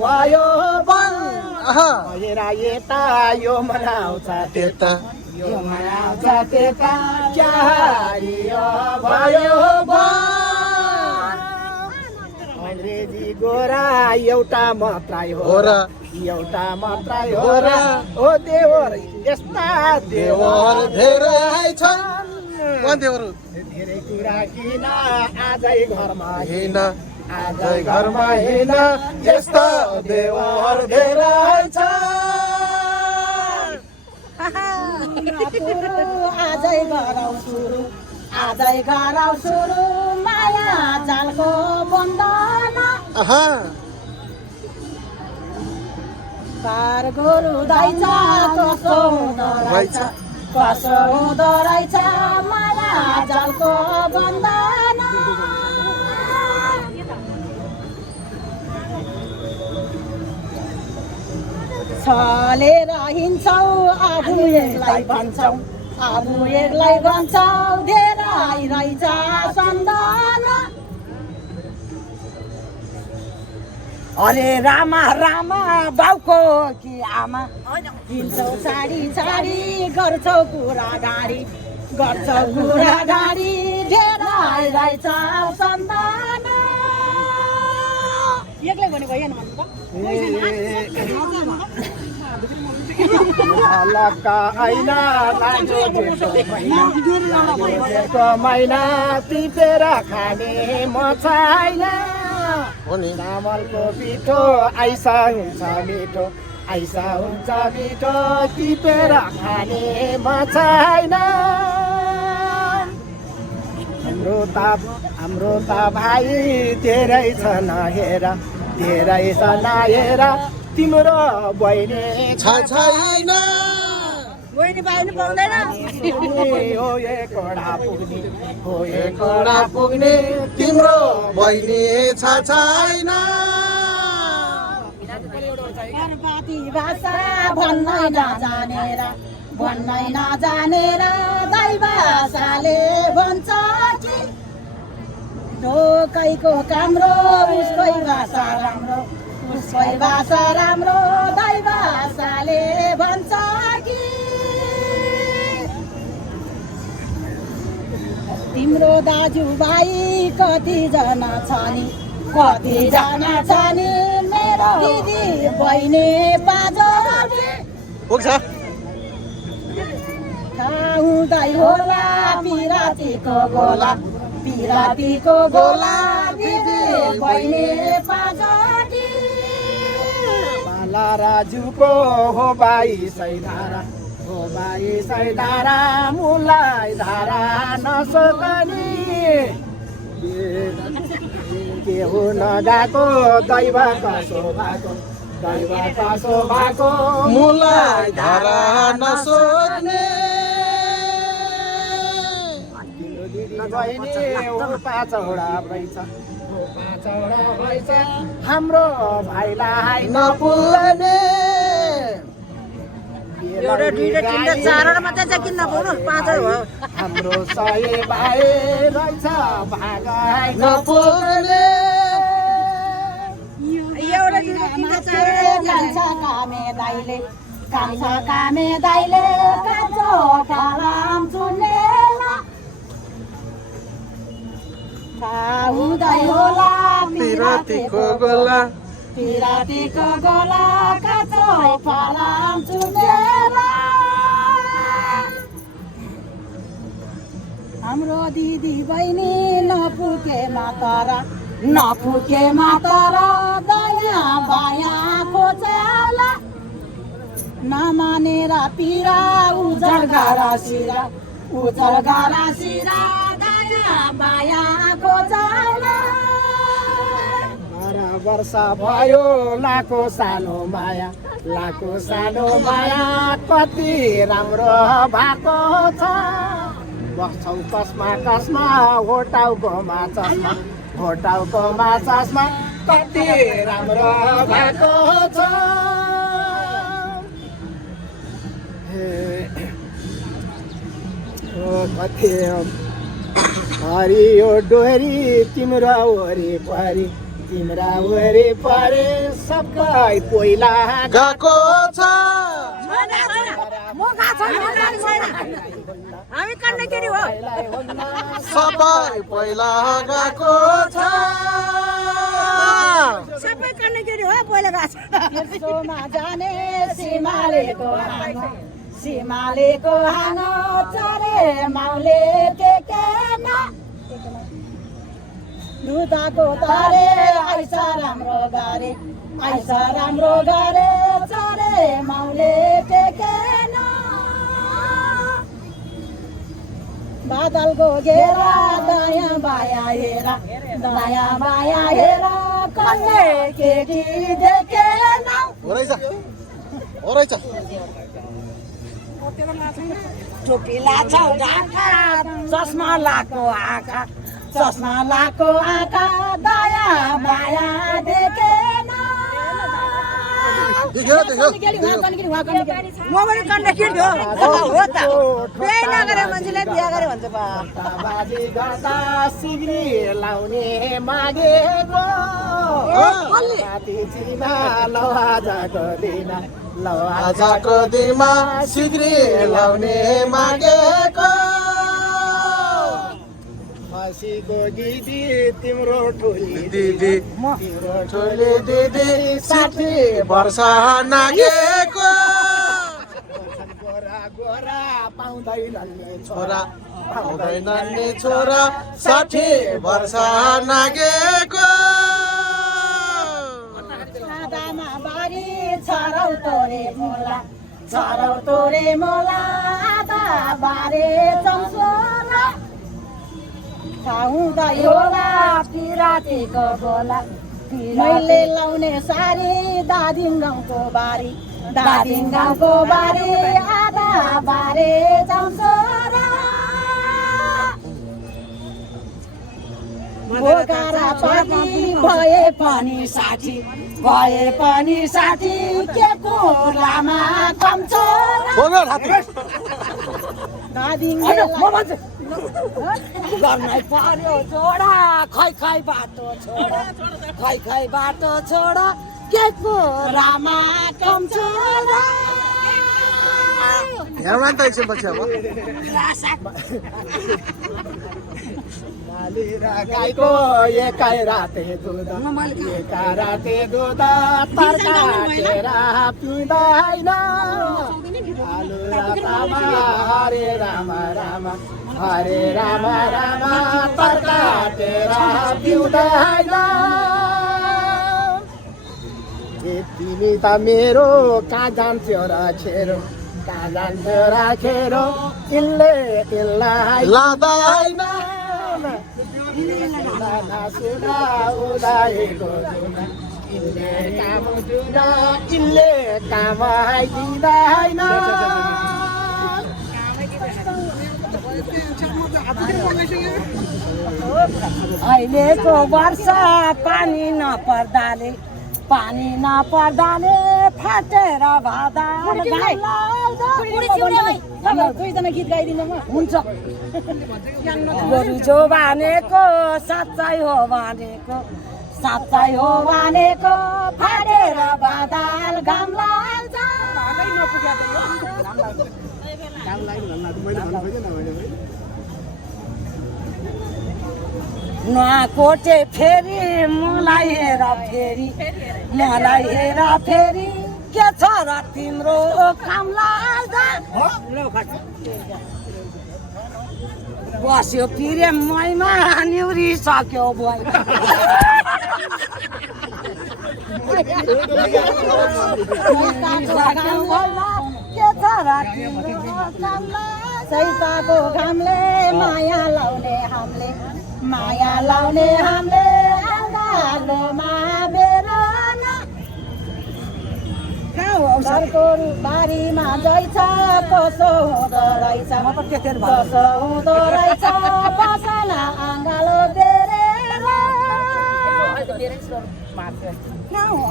भयो यता यो मनाउँछ त्यता यो मनाउँछ त्यता भयो अङ्ग्रेजी गोरा एउटा मात्रै हो र एउटा मात्रै हो र ओ देवर यस्ता देवर धेरै छन् धेरै कुरा किन आजै घरमा हिँड आजै घरमा हिँड यस्ता देवर धेरै छन् आजै गरौ सुरु आजै गरौ सुरु माया जालको बन्धन पार गोरु दाइछ कसो हुँदो रहेछ माया जालको बन्धन छलेर हिँड्छौ आफू यसलाई भन्छौ धेरै रहेछ सन्तान अरे रामा रामा बाउको कि आमा किन्छौ साडी गर्छौ कुरा गाडी धेरै रहेछ सन्तान एक्लै भने भएन महिना टिपेर खाने म छैन चामलको पिठो आइसा हुन्छ मिठो टिपेर खाने म छैन हाम्रो त भाइ धेरै छ नहेर तिम्रो बहिनी छैन बहिनी पाउनु पाउँदैन हो एकडा पुग्ने तिम्रो बहिनी छैन पाती भाषा भन्नै नजानेर दाइ भाषाले भन्छ कि ढोकैको काम्रो उसकै भाषा राम्रो दाइ भाषाले भन्छ कि तिम्रो दाजुभाइ कतिजना छ नि मेरो दिदी बहिनी पाँचवटी हुँदै होला पिरातीको गोला दिदी बहिनी पाँचवटी बाला राजुको हो बाई सैधारा मुलाई धारा नसोकनी के हो नगाको दैव कसो भएको मुलाई धारा नसोक्ने बहिनी पाँचवटा भएछ हाम्रो भाइलाई नपुग्ने एउटा दुईटा तिनटा चारवटा मात्रै चाहिँ किन्न पाउनु पाँचवटा भयो हाम्रो सय भाइ रहेछ भागाइ नपुग्ने एउटा दुईटा तिनटा चारवटा कान्छ कामे दाइले कान्छो कालाम चुनेला हुँदै होला पिरातीको गोला काँचो फलाम चुनेला हाम्रो दिदी बहिनी नपुकेमा तर दया बाया खोजेला नमानेर पिरा उजर गारा सिरा दया बाया खोजेला वर्ष भयो लाको सानो माया कति राम्रो भएको छ बस्छौ कसमा होटाउकोमा चस्मा कति राम्रो भएको छ कति हरियो डोरी तिम्रो वरिपरि तिम्रा वरिपरि सबै पहिला गएको छ हामी कन्ने केटी हो सबै पहिला गएको छ सबै कन्ने केटी हो पहिला गएको छ त्यसोमा जाने सिमालेको हानो चरे माउले टेकेन दुधाको तारे आइसा राम्रो गरे चरे माउले टेकेन बादलको घेरा दायाँ बायाँ हेर कन्ने केटी देखेन हो रहेछ टोपी लाछौ ढाका चस्मा लाको आँखा दया माया देखेन म पनि कन्ने केटी हो त बिहे नगरे मान्छेलाई बिहा गरे भन्छ बाजी गर्दा सिग्री लाउने मागेको आजको दिनमा सिग्री लाउने मागेको हसीको दिदी तिम्रो ठुली दिदी ठुली दिदी 60 वर्ष नागेको गोरा पाउँदैनन् नि छोरा 60 वर्ष नागेको आदामा बारी छरौ तोरे मोला आदा बारे चम्सोला खाउँदा होला पिरातीको गोला मैले लाउने सारी दादिङ गाउँको बारी आधा बारे चम्सोरा बोकारा पानी भए पनि 60 के को लामा कम्छोरा दादिङ गर्नै पर्यो छोडा खै बाटो छोडा के को रामा कम्छोरा यहाँ त एकछिन पछि अब गाईको एकै राते दुध तर्काटेर पिँदैन आलु रातामा हरे राम तर्काटेर पिउँदैन तिमी त मेरो कहाँ जान्थ्यो राखेर इल्लाई लादैन इल्ले काम आइदिँदैन अहिलेको वर्षा पानी नपर्दाले फाटेर भादाल दुईजना गीत गाइदिनु हुन्छ गोरु जो भनेको साँच्चै हो भनेको फाटेर बादल घाम लाग्छ नुहाकोटे फेरि मलाई हेर फेरि के छ र तिम्रो काम लाग्छ बस्यो पिरे मैमा निउरी सक्यो बोइ सैताको घामले माया लाउने हामीले आँगालोमा बेरन घरको बारीमा जैछ कसो हुँदो रहेछ बसन आँगालो बेरेर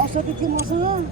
औषधि थियो मसँग